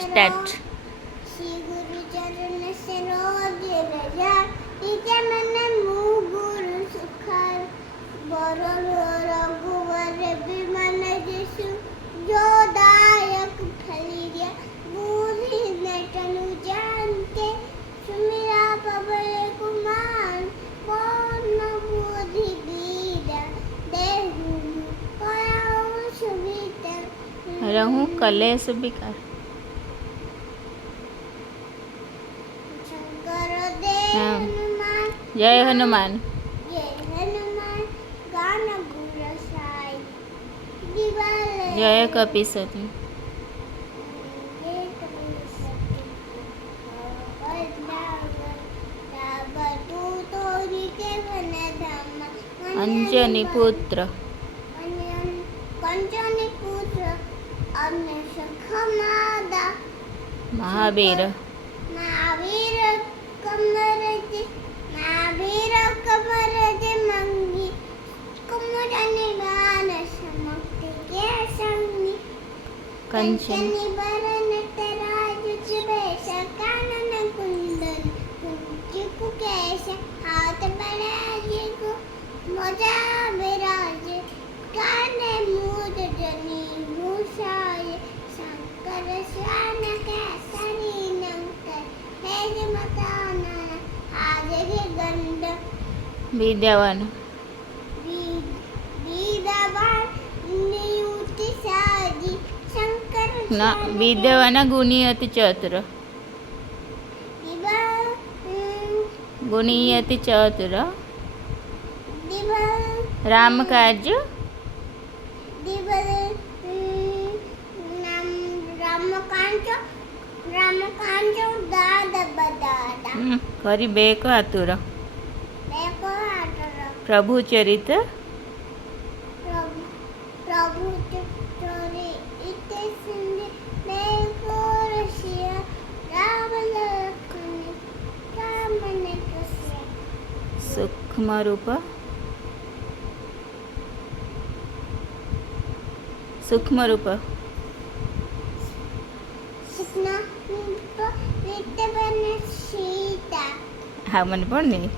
Start. Shri गुरु चरण सरोज रजा इके मन गुरु सुखार बरल रघुवर विमन जसु जो दायक फलिया बूढ़ी नटनु जानते सुमिरा पवन कुमार पौन बुद्धि बीड़ा देहु पराउ सुविता रहूं कलेश बिकार हाँ। जय हनुमान गान गुरु साई जय कपीसती अंजनी पुत्र कंचनी पुत्र अन्य सखमादा महावीर महावीर कमर जे मंगी कुमरने गान समक्ति के संगी कंचन बरन तराज सुबेश कानन कुंडल कुंचिकु केश हाथ बड़े को मजा विराज काने मूद जनी भूषाय शंकर स्वान केसरी नंकर हेज मताना आज के गंड विद्यावान विद्यावान नियुति साजी शंकर ना विद्यावान गुणी अति चतुर गुणी अति चतुर राम कार्य रामकांच दादा बदादा करी बेक आतुर देखो आटर प्रभु चरित प्रभु चोरी इते सिंधि देखो रशिया राम लखन राम ने कसिया सूक्ष्म रूप सूक्ष्म रूप सीता हाँ मन पण नहीं